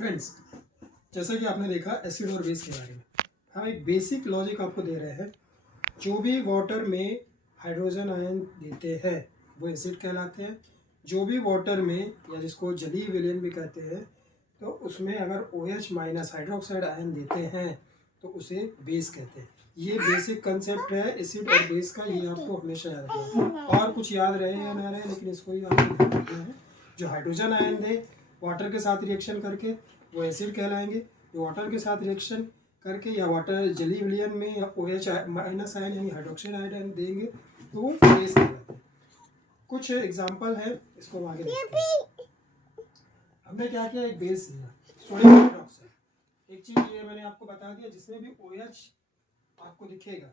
Friends, जैसा कि आपने देखा एसिड और बेस के बारे में, हम एक बेसिक लॉजिक आपको दे रहे हैं। जो भी वाटर में हाइड्रोजन आयन देते हैं वो एसिड कहलाते हैं। जो भी वाटर में, या जिसको जलीय विलयन भी कहते हैं, तो उसमें अगर OH माइनस हाइड्रोक्साइड आयन देते हैं तो उसे बेस कहते हैं। ये बेसिक कंसेप्ट है एसिड और बेस का, ये आपको हमेशा याद रखना है। और कुछ याद रहे या ना रहे, लेकिन इसको ही आपको ध्यान रखना है। जो हाइड्रोजन आयन दे वाटर के साथ रिएक्शन करके वो एसिड कहलाएंगे। जो वाटर के साथ रिएक्शन करके या वाटर जलीय विलयन में या OH माइनस आयन यानी हाइड्रोक्साइड आयन देंगे तो वो बेस कहलाते हैं। कुछ एग्जांपल है, इसको हम आगे देखते हैं। हमने क्या किया, एक बेस लिया सोडियम हाइड्रोक्साइड। एक चीज ये मैंने आपको बता दिया, जिसमें भी OH आपको दिखेगा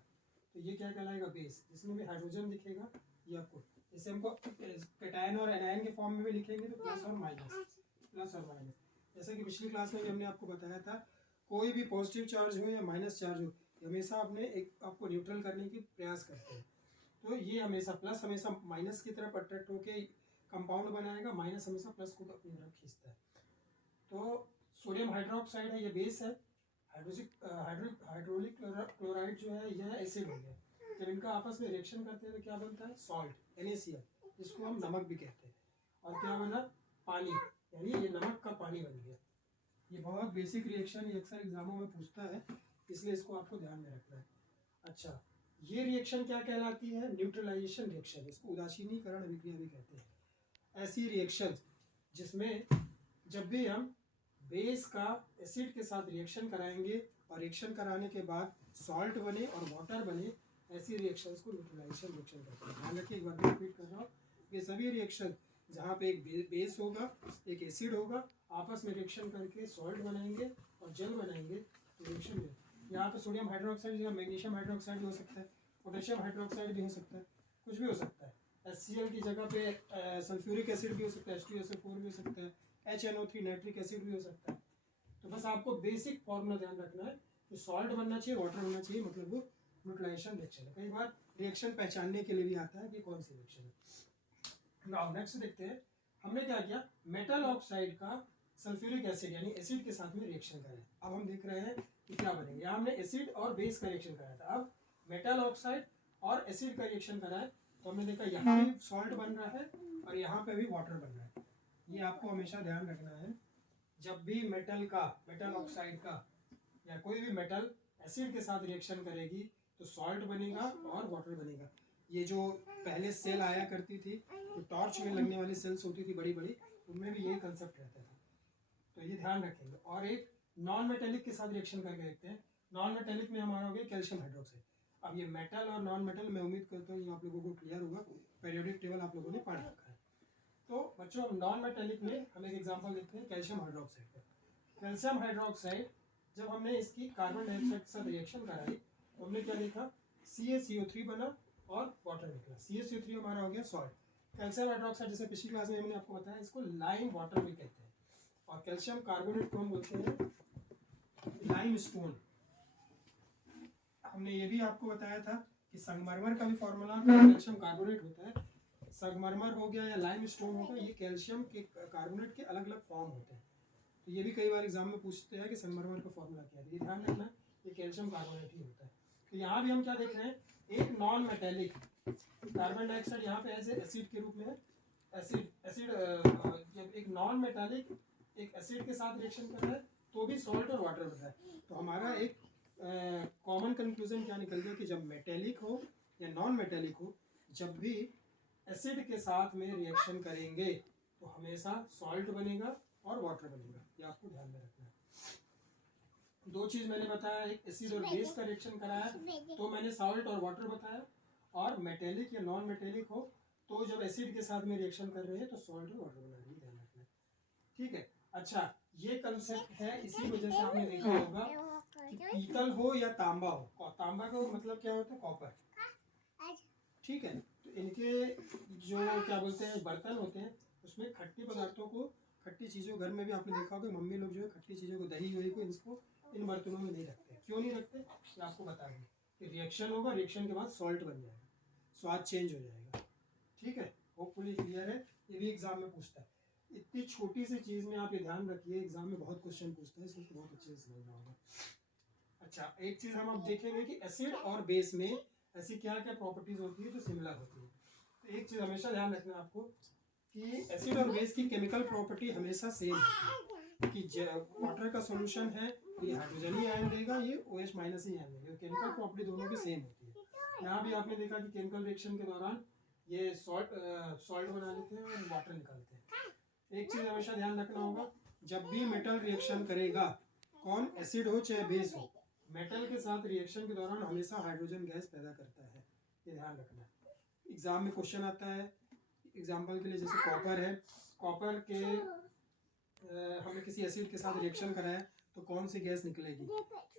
तो ये क्या कहलाएगा, बेस। जिसमें भी हाइड्रोजन दिखेगा ये आपको, जैसे हमको कैटायन और एनायन के फॉर्म में भी लिखेंगे तो प्लस और माइनस, प्लस और माइनस। जैसे कि पिछली क्लास में भी हमने आपको बताया था, कोई भी पॉजिटिव चार्ज हो या माइनस चार्ज हो, हमेशा अपने एक आपको न्यूट्रल करने की प्रयास करते हैं। तो ये हमेशा प्लस हमेशा माइनस की तरफ अट्रैक्ट होकर कंपाउंड बनाएगा, माइनस हमेशा प्लस को अपनी तरफ खींचता है। तो सोडियम हाइड्रोक्साइड है, ये बेस है। हाइड्रोलिक क्लोराइड जो है यह एसिड हो गया। जब इनका आपस में रिएक्शन करते हैं तो क्या बनता है, सॉल्ट, NaCl, जिसको हम नमक भी कहते हैं। और क्या बना, पानी, यानी ये नमक का पानी बन गया। ये बहुत बेसिक रिएक्शन, ये अक्सर एग्जामों में पूछता है, इसलिए इसको आपको ध्यान में रखना है। अच्छा, ये रिएक्शन क्या कहलाती है, न्यूट्रलाइजेशन रिएक्शन। इसको उदासीनीकरण अभिक्रिया भी कहते हैं। ऐसी रिएक्शन जिसमें जब भी हम बेस का एसिड के साथ रिएक्शन कराएंगे और रिएक्शन कराने के बाद सॉल्ट बने और वाटर बने, ऐसी रिएक्शंस को न्यूट्रलाइजेशन रिएक्शन कहते हैं। ध्यान रखिए, एक बार रिपीट कर रहा हूँ, ये सभी रिएक्शन जहाँ पे एक बेस होगा, एक एसिड होगा, आपस में रिएक्शन करके सॉल्ट बनाएंगे और जल बनाएंगे तो रिएक्शन में यहाँ पे सोडियम हाइड्रोक्साइड या मैग्नीशियम हाइड्रोक्साइड भी हो सकता है, पोटेशियम हाइड्रोक्साइड भी हो सकता है, कुछ भी हो सकता है। HCl की जगह पे सल्फ्यूरिक एसिड भी हो सकता है, H2SO4 भी हो सकता है, HNO3 नाइट्रिक एसिड भी हो सकता है। तो बस आपको बेसिक फॉर्मूला ध्यान रखना है कि सॉल्ट बनना चाहिए, वाटर बनना चाहिए, मतलब वो न्यूट्रलाइजेशन रिएक्शन है। कई बार रिएक्शन पहचानने के लिए भी आता है कि कौन सी रिएक्शन है। नाउ नेक्स्ट देखते हैं, हमने क्या किया, मेटल ऑक्साइड का सल्फ्यूरिक एसिड यानी एसिड के साथ में रिएक्शन कराया। अब हम देख रहे हैं कि क्या बनेंगे। यहाँ हमने एसिड और बेस का रिएक्शन कराया था, अब मेटल ऑक्साइड और एसिड का रिएक्शन कराया तो हमने देखा यहाँ भी सॉल्ट बन रहा है और यहाँ पे भी वाटर बन रहा है। ये आपको हमेशा ध्यान रखना है, जब भी मेटल ऑक्साइड का या कोई भी मेटल एसिड के साथ रिएक्शन करेगी तो सॉल्ट बनेगा और वाटर बनेगा। ये जो पहले सेल आया करती थी, तो टॉर्च में लगने वाली सेल्स होती थी बड़ी बड़ी, उनमें भी यही कंसेप्ट रहता था, तो ये ध्यान रखेंगे। और एक नॉन मेटेलिक के साथ रिएक्शन करके देखते हैं। नॉन मेटेलिक में हमारा हो गया कैल्शियम हाइड्रोक्साइड। अब ये मेटल और नॉन मेटल, मैं उम्मीद करता हूँ आप लोगों को क्लियर होगा, पीरियोडिक टेबल आप लोगों ने पढ़ रखा है। तो बच्चों, अब नॉन मेटेलिक में हम एक एग्जांपल देखते हैं कैल्शियम हाइड्रोक्साइड का। कैल्शियम हाइड्रोक्साइड जब हमने इसकी कार्बन डाइऑक्साइड के साथ रिएक्शन कराई तो हमने क्या देखा, CaCO3 बना और वाटर निकला। CaCO3 हमारा हो गया सॉल्ट। कैल्शियम हाइड्रोक्साइड, जैसे पिछली क्लास में हमने आपको बताया, इसको लाइम वाटर भी कहते हैं। और कैल्शियम कार्बोनेट को हम बोलते हैं लाइम स्टोन। हमने ये भी आपको बताया था कि संगमरमर का भी फॉर्मूला कैल्शियम कार्बोनेट होता है। संगमरमर हो गया या लाइम स्टोन होगा, ये कैल्शियम के कार्बोनेट के अलग अलग फॉर्म होते हैं। तो ये भी कई बार एग्जाम में पूछते हैं कि संगमरमर का फॉर्मूला क्या है, ये ध्यान रखना, ये कैल्शियम कार्बोनेट ही होता है। तो यहाँ भी हम क्या देख रहे हैं, एक नॉन मेटेलिक कार्बन डाइऑक्साइड यहाँ पे ऐसे एसिड के रूप में है। एसिड जब एक नॉन मेटेलिक एक एसिड के साथ रिएक्शन कर रहा है तो भी सॉल्ट और वाटर बन रहा है। तो हमारा एक कॉमन कंक्लूजन क्या निकल गया कि जब मेटेलिक हो या नॉन मेटेलिक हो, जब भी एसिड के साथ में रिएक्शन करेंगे तो हमेशा सॉल्ट बनेगा और वाटर बनेगा। ये आपको ध्यान में रखना है। दो चीज मैंने बताया, एक एसिड और बेस का रिएक्शन कराया तो मैंने सॉल्ट और वाटर बताया, और मेटेलिक या नॉन मेटेलिक हो तो जब एसिड के साथ में रिएक्शन कर रहे हैं तो सॉल्ट और वाटर बना रहे हैं, ध्यान रखना है। ठीक है। अच्छा, ये कंसेप्ट है, इसी वजह से आपने देखा होगा कि पीतल हो या तांबा हो, तांबा का मतलब क्या होता है, कॉपर। ठीक है। तो इनके जो क्या बोलते हैं बर्तन होते हैं, उसमें खट्टे पदार्थों को, खट्टी चीज़ों, घर में भी आपने देखा होगा मम्मी लोग जो है खट्टी चीज़ों को, दही वही को, इसको इन बर्तनों में नहीं रखते। क्यों नहीं रखते, ये आपको बताएंगे कि रिएक्शन होगा, रिएक्शन के बाद सॉल्ट बन जाएगा, स्वाद चेंज हो जाएगा। ठीक है, होपफुली क्लियर है, ये भी एग्जाम में पूछता है। इतनी छोटी सी चीज़ में आप ये ध्यान रखिए, एग्जाम में बहुत क्वेश्चन पूछता है, इसको बहुत अच्छे से समझना होगा। अच्छा, एक चीज़ हम अब देखेंगे कि एसिड और बेस में ऐसी क्या क्या प्रॉपर्टीज होती है जो सिमिलर होती है। तो एक चीज़ हमेशा ध्यान रखना है आपको कि एसिड और बेस की केमिकल प्रॉपर्टी हमेशा सेम होती है कि वाटर का सॉल्यूशन है ये हाइड्रोजन ही आयन देगा, ये OH माइनस ही आयन देगा, केमिकल प्रॉपर्टी दोनों की सेम होती है। यहाँ भी आपने देखा कि केमिकल रिएक्शन के दौरान ये सॉल्ट बना लेते हैं और वाटर निकालते हैं। एक चीज़ हमेशा ध्यान रखना होगा, जब भी मेटल रिएक्शन करेगा, कौन एसिड हो चाहे बेस हो, मेटल के साथ रिएक्शन के दौरान हमेशा हाइड्रोजन गैस पैदा करता है, ये ध्यान रखना है। एग्जाम में क्वेश्चन आता है, एग्जाम्पल के लिए जैसे कॉपर है, कॉपर के हमने किसी एसिड के साथ रिएक्शन कराया तो कौन सी गैस निकलेगी।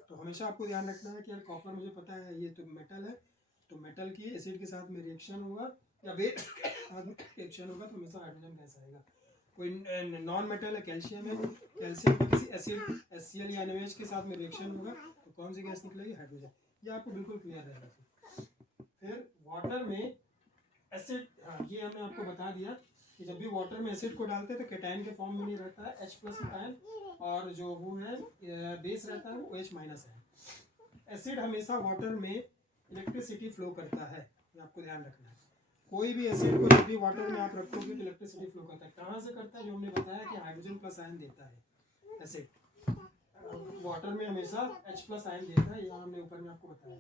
तो हमेशा आपको ध्यान रखना है कि यार कॉपर मुझे पता है ये तो मेटल है, तो मेटल की एसिड के साथ में रिएक्शन होगा या बेस के साथ में रिएक्शन होगा तो हमेशा हाइड्रोजन गैस आएगा। कोई नॉन मेटल है, कैल्शियम है, कैल्शियम का किसी एसिड HCl या NaOH के साथ में रिएक्शन होगा तो कौन सी गैस निकलेगी, हाइड्रोजन। ये आपको बिल्कुल क्लियर रहेगा। फिर वाटर में एसिड, हाँ ये हमने आपको बता दिया कि जब भी वाटर में एसिड को डालते हैं तो कैटायन के फॉर्म में नहीं रहता है H+ आयन, और जो वो है बेस रहता है वो OH माइनस है। एसिड हमेशा वाटर में इलेक्ट्रिसिटी फ्लो करता है, ये आपको ध्यान रखना है। कोई भी एसिड को जब भी वाटर में आप रखोगे तो इलेक्ट्रिसिटी फ्लो करता है। कहाँ से करता है, जो हमने बताया कि हाइड्रोजन+ आयन देता है एसिड, वाटर में हमेशा H+ आयन देता है, यहाँ हमने ऊपर में आपको बताया।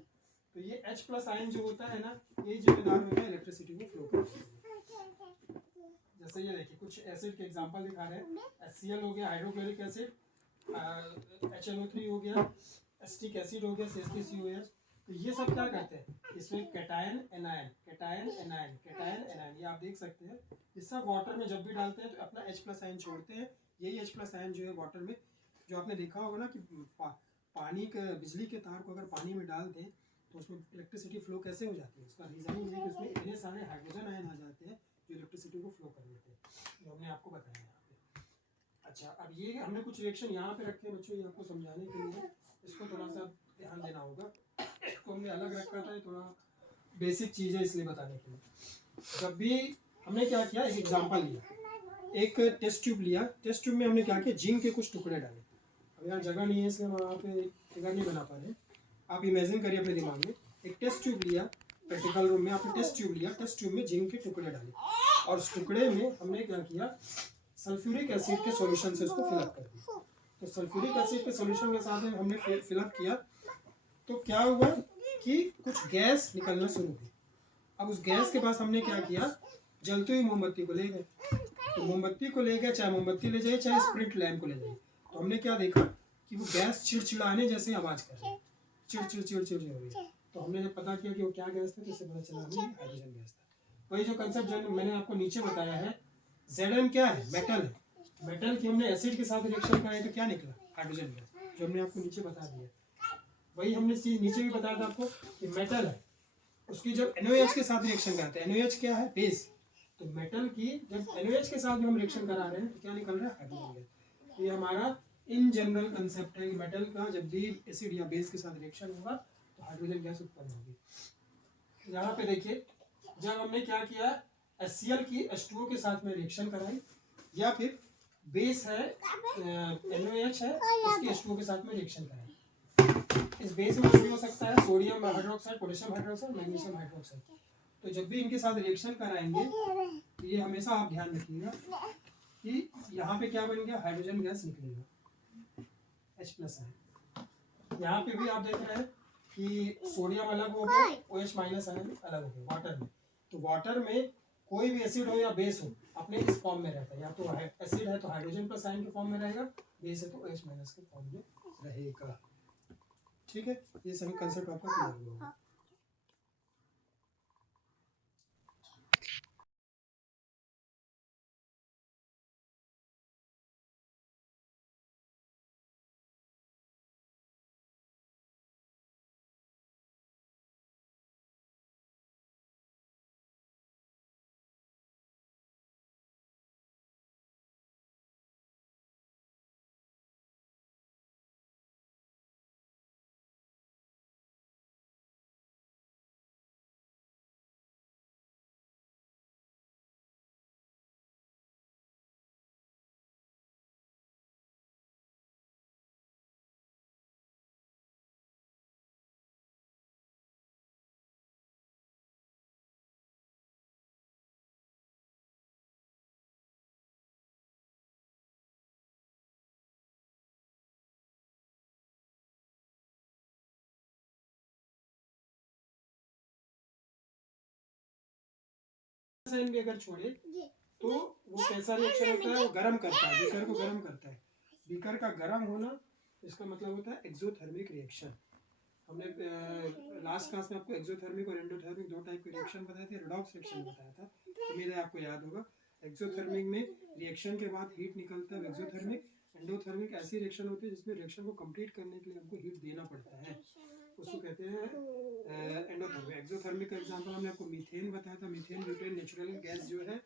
तो ये H+ आयन जो होता है ना, ये जिम्मेदार होता है इलेक्ट्रिसिटी को फ्लो करने के लिए। जैसे ये देखिए कुछ एसिड के एग्जांपल दिखा रहे हैं, HCl हो गया हाइड्रोक्लोरिक एसिड, HNO3 हो गया, एसिटिक एसिड हो गया CH3COH। तो ये सब क्या करते हैं, इसमें cation anion, cation anion, cation anion, ये आप देख सकते हैं। ये सब वाटर में जब भी डालते हैं तो अपना H+ आयन छोड़ते हैं। यही H+ आयन जो है वाटर में, जो आपने देखा होगा ना कि पानी के बिजली के तार को अगर पानी में डाल दें तो उसमें इलेक्ट्रिसिटी फ्लो कैसे हो जाती है, उसका रीज़न ये है कि उसमें इतने सारे हाइड्रोजन आयन आ जाते हैं जो इलेक्ट्रिसिटी को फ्लो कर देते हैं, जो हमने आपको बताया यहाँ पे। अच्छा, अब ये हमने कुछ रिएक्शन यहाँ पे रखे बच्चों, ये आपको समझाने के लिए, इसको थोड़ा सा ध्यान देना होगा। इसको हमने अलग रखा था, थोड़ा बेसिक चीज़ है इसलिए बताने के लिए। जब भी हमने क्या किया, एक एग्जाम्पल लिया, एक टेस्ट ट्यूब लिया, टेस्ट ट्यूब में हमने क्या किया, जिंक के कुछ टुकड़े डाले। अब यहाँ जगह नहीं है इसलिए हम वहाँ पे फिगर नहीं बना पा रहे, आप इमेजिन करिए अपने दिमाग में, एक टेस्ट ट्यूब लिया, प्रैक्टिकल रूम में आपने टेस्ट ट्यूब लिया, टेस्ट ट्यूब में जिंक के टुकड़े डाले और उस टुकड़े में हमने क्या किया, सल्फ्यूरिक एसिड के सॉल्यूशन से उसको फिलअप कर दिया। तो सल्फ्यूरिक एसिड के सॉल्यूशन के साथ हमने फिलअप किया तो क्या हुआ कि कुछ गैस निकलना शुरू हुई। अब उस गैस के पास हमने क्या किया, जलती हुई मोमबत्ती को ले गए। तो मोमबत्ती को ले गए, चाहे मोमबत्ती ले जाए चाहे स्प्रिट लैम्प को ले जाए, तो हमने क्या देखा कि वो गैस चिड़चिड़ाने जैसे आवाज़ कर रही है, चिड़ चिड़ चिड़ चिड़ हो रही है। तो हमने जब पता किया कि वो क्या गैस था तो इससे पता चला हमें हाइड्रोजन गैस था। वही जो कंसेप्ट जो मैंने आपको नीचे बताया है, Zn क्या है, मेटल है, मेटल की हमने एसिड के साथ रिएक्शन कराई तो क्या निकला, हाइड्रोजन गैस, जो हमने आपको नीचे बता दिया। वही हमने नीचे भी बताया था आपको कि मेटल है, उसकी जब NaOH के साथ रिएक्शन कराते हैं, NaOH क्या है, बेस, तो मेटल की जब NaOH के साथ हम रिएक्शन करा रहे हैं तो क्या निकल रहा है, हाइड्रोजन गैस। ये हमारा इन जनरल कंसेप्ट है कि मेटल का जब भी एसिड या बेस के साथ रिएक्शन होगा तो हाइड्रोजन गैस उत्पन्न होगी। यहाँ पे देखिए, जब हमने क्या किया, HCl की H2O के साथ में रिएक्शन कराई, या फिर बेस है NaOH है, उसकी H2O के साथ में रिएक्शन कराई। इस बेस में भी हो सकता है sodium hydroxide, potassium hydroxide, magnesium hydroxide. तो जब भी इनके साथ रिएक्शन कराएंगे तो ये हमेशा आप ध्यान रखिएगा कि यहाँ पे क्या बन गया, हाइड्रोजन गैस निकलेगा, H+ आयन। यहाँ पे भी आप देख रहे हैं कि सोडियम अलग हो गया, OH माइनस आयन अलग हो गया वाटर में। तो वाटर में कोई भी एसिड हो या बेस हो अपने इस फॉर्म में रहता है, या तो एसिड है तो हाइड्रोजन+ आयन के फॉर्म में रहेगा, बेस है तो OH माइनस के फॉर्म में रहेगा। ठीक है, ये सभी कंसेप्ट आपका क्लियर होगा। साइन भी अगर छोड़े तो वो कैसा रिएक्शन होता है, वो गर्म करता है, बीकर को गर्म करता है। बीकर का गर्म होना इसका मतलब होता है एक्सोथर्मिक रिएक्शन। हमने लास्ट क्लास में आपको एक्सोथर्मिक और एंडोथर्मिक दो टाइप के रिएक्शन बताए थे, रेडॉक्स रिएक्शन बताया था, उम्मीद है आपको याद होगा। एक्सोथर्मिक में रिएक्शन के बाद हीट निकलता है एक्सोथर्मिक। एंडोथर्मिक ऐसी रिएक्शन होती है जिसमें रिएक्शन को कंप्लीट करने के लिए हमको हीट देना पड़ता है, उसको कहते हैं एंडोथर्मिक। एक्सोथर्मिक का एग्जांपल हमने आपको मीथेन बताया था, मीथेन ब्यूटेन नेचुरल गैस जो है।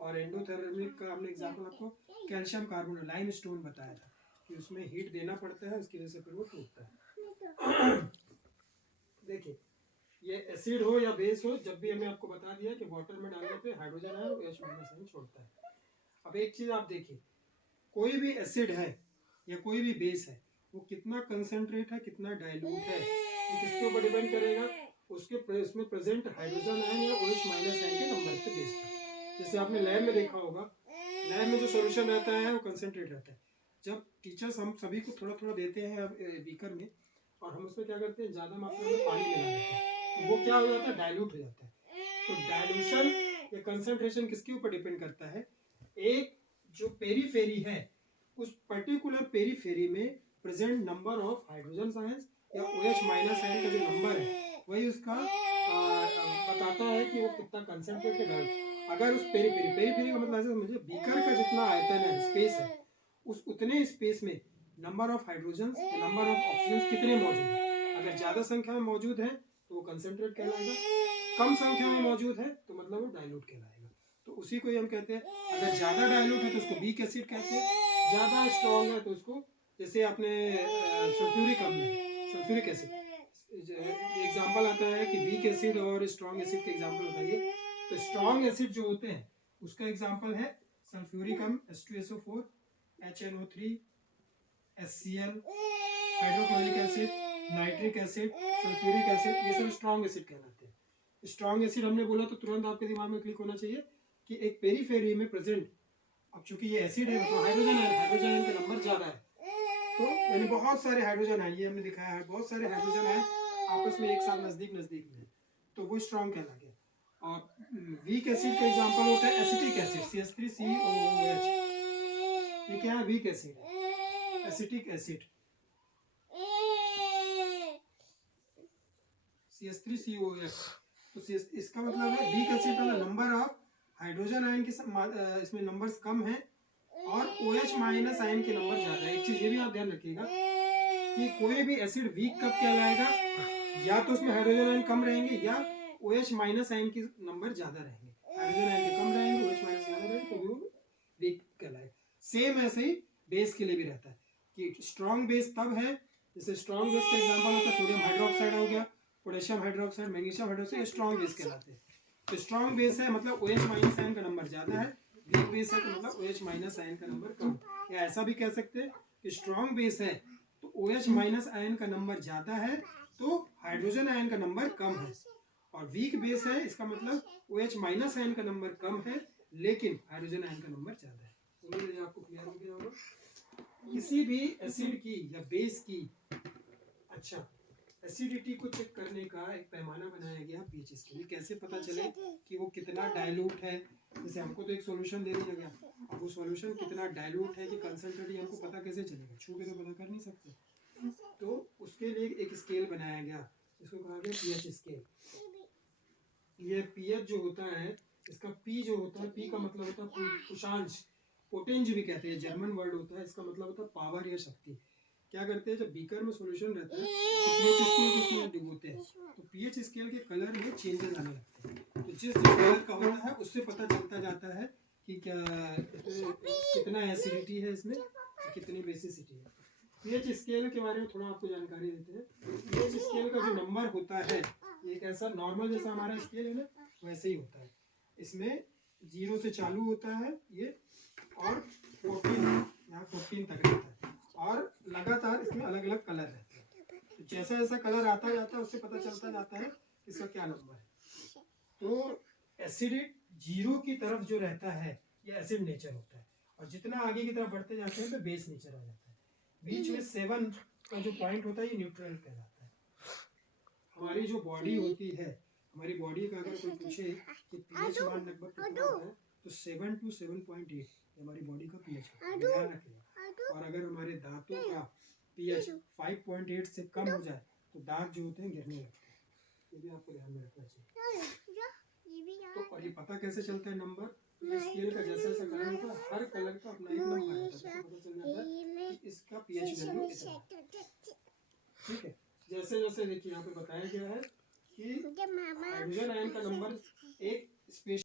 और एंडोथर्मिक का हमने एग्जांपल आपको कैल्शियम कार्बोनेट लाइम स्टोन बताया था कि उसमें हीट देना पड़ता है, उसकी वजह से फिर वो टूटता है। देखिए ये एसिड हो या बेस हो, जब भी हमने आपको बता दिया कि वाटर में डालने पे हाइड्रोजन आयन और H- आयन छोड़ता है। अब एक चीज आप देखिए, कोई भी एसिड है या कोई भी बेस है, वो कितना कंसंट्रेट है, कितना डाइल्यूट है, ये किसके ऊपर डिपेंड करेगा, उसके उसमें प्रेजेंट हाइड्रोजन आयन या OH- आयन के नंबर पे बेस पे। जैसे आपने लैब में देखा होगा, लैब में जो सॉल्यूशन रहता है वो कंसंट्रेट रहता है। जब टीचर्स हम सभी को थोड़ा थोड़ा देते हैं बीकर में, और हम उसमें क्या करते हैं, ज़्यादा मात्रा में पानी मिला देते हैं, तो वो क्या हो जाता है, डाइल्यूट हो जाता है। तो डाइल्यूशन या कंसंट्रेशन किसके ऊपर डिपेंड करता है, एक जो पेरीफेरी है, उस पर्टिकुलर पेरीफेरी में present number of hydrogen ions या OH- आयन का जो नंबर है, वही उसका बताता है कि वो कितना कंसंट्रेटेड है। अगर उस पेरीफेरी का मतलब ऐसे समझिए, बीकर का जितना आयतन है, स्पेस है, उस उतने स्पेस में नंबर ऑफ हाइड्रोजन या नंबर ऑफ ऑक्सीजन कितने मौजूद हैं। अगर ज़्यादा संख्या में मौजूद है तो वो कंसंट्रेट कहलाएगा, कम संख्या में मौजूद है तो मतलब वो डाइल्यूट कहलाएगा। तो उसी को ही हम कहते हैं, अगर ज़्यादा डाइल्यूट है तो उसको वीक एसिड कहते हैं, ज़्यादा स्ट्रॉन्ग है तो उसको, जैसे आपने सल्फ्यूरिक अम्ल, सल्फ्यूरिक एसिड एग्जाम्पल आता है कि वीक एसिड और स्ट्रॉन्ग एसिड के एग्जाम्पल बताइए। तो स्ट्रॉन्ग एसिड जो होते हैं उसका एग्जाम्पल है सल्फ्यूरिक अम्ल H2SO4, HNO3, HCl, hydrochloric acid, nitric acid, sulphuric acid, ये सब स्ट्रॉन्ग एसिड कहलाते हैं। स्ट्रॉन्ग एसिड हमने बोला तो तुरंत आपके दिमाग में क्लिक होना चाहिए कि एक पेरीफेरी में प्रेजेंट, अब चूंकि ये एसिड है तो हाइड्रोजन आयन का नंबर ज्यादा है, तो यानी बहुत सारे हाइड्रोजन आयन, ये हमने दिखाया है, बहुत सारे हाइड्रोजन आयन आपस में एक साथ नजदीक नजदीक में, तो वो स्ट्रॉन्ग कहला गया। और वीक एसिड का एग्जांपल होता है एसिटिक एसिड CH3COOH, ये क्या है, weak acid, acetic acid CH3COOH। तो इसका मतलब है वीक एसिड का नंबर ऑफ हाइड्रोजन आयन के इसमें नंबर्स कम है और OH- आयन के नंबर ज्यादा है। एक चीज ये भी आप ध्यान रखिएगा कि कोई भी एसिड वीक कब कहलाएगा, या तो उसमें हाइड्रोजन आयन कम रहेंगे या OH- आयन के नंबर ज्यादा रहेंगे। हाइड्रोजन आयन के कम रहेंगे, OH- ज्यादा रहेंगे, तो वो वीक कहलाएगा। सेम ऐसे ही बेस के लिए भी रहता है कि स्ट्रॉन्ग बेस तब है, जैसे स्ट्रॉन्ग बेस का एग्जांपल होता है सोडियम हाइड्रोक्साइड हो गया, potassium hydroxide, magnesium hydroxide, strong base कहलाते हैं। तो स्ट्रॉन्ग बेस है मतलब OH- आयन का नंबर ज्यादा है, वीक बेस है तो मतलब OH- आयन का नंबर कम। या ऐसा भी कह सकते हैं कि स्ट्रॉन्ग बेस है तो OH- आयन का नंबर ज्यादा है तो हाइड्रोजन आयन का नंबर कम है, और वीक बेस है इसका मतलब OH- आयन का नंबर कम है लेकिन हाइड्रोजन आयन का नंबर ज्यादा है। उम्मीद है आपको क्लियर हो गया होगा। किसी भी एसिड की या बेस की, अच्छा, एसिडिटी को चेक करने का एक पैमाना बनाया गया पीएच स्केल। कैसे पता चले कि वो कितना डाइल्यूट है, जैसे हमको तो एक सॉल्यूशन दे दिया गया, अब वो सॉल्यूशन कितना डाइल्यूट है कि कंसंट्रेट, हमको पता कैसे चलेगा, छू के तो पता कर नहीं सकते। तो उसके लिए एक स्केल बनाया गया, इसको कहा गया पीएच स्केल। ये पीएच जो होता है, इसका पी जो होता है, पी का मतलब होता है पुषांश, पोटेंज भी कहते हैं, जर्मन वर्ड होता है, इसका मतलब होता है पावर या शक्ति। क्या करते हैं, जब बीकर में सॉल्यूशन रहता है तो पीएच स्केल को उसमें डुबोते हैं, तो पीएच स्केल के कलर में चेंजेस आने लगते हैं। तो जिस कलर का होता है उससे पता चलता जाता है कि क्या कितना एसिडिटी है इसमें, कितनी बेसिसिटी है। पीएच स्केल के बारे में थोड़ा आपको जानकारी देते हैं। पीएच स्केल का जो नंबर होता है, एक ऐसा नॉर्मल जैसा हमारा स्केल है ना, वैसे ही होता है। इसमें 0 से चालू होता है ये, और 14 तक रहता है, और लगातार इसमें अलग अलग कलर रहते हैं। तो जैसा जैसा कलर आता जाता है उससे पता चलता जाता है इसका क्या नंबर है। तो एसिडिक 0 की तरफ जो रहता है ये एसिड नेचर होता है, और जितना आगे की तरफ बढ़ते जाते हैं तो बेस नेचर आ जाता है। बीच में 7 का जो पॉइंट होता है ये न्यूट्रल कहलाता है। हमारी जो बॉडी होती है हमारी बॉडी का अगर कोई पूछे कि पीएच मान लगभग कितना होता है तो 7 to 7.8 हमारी बॉडी का पीएच है, ध्यान रखिएगा। और अगर हमारे दांतों का पीएच 5.8 से कम हो जाए तो दांत जो होते हैं गिरने लगते हैं। ये भी आपको ध्यान में रखना चाहिए। तो और ये पता कैसे चलता है नंबर? ये स्केल का जैसे जैसे कलर होता है हर कलर का अपना एक नंबर है, पता चल जाता है कि इसका पीएच वैल्यू इतना है। ठीक है, जैसे जैसे देखिए यहाँ पे बताया गया है कि हाइड्रोजन आयन का नंबर एक स्पेशल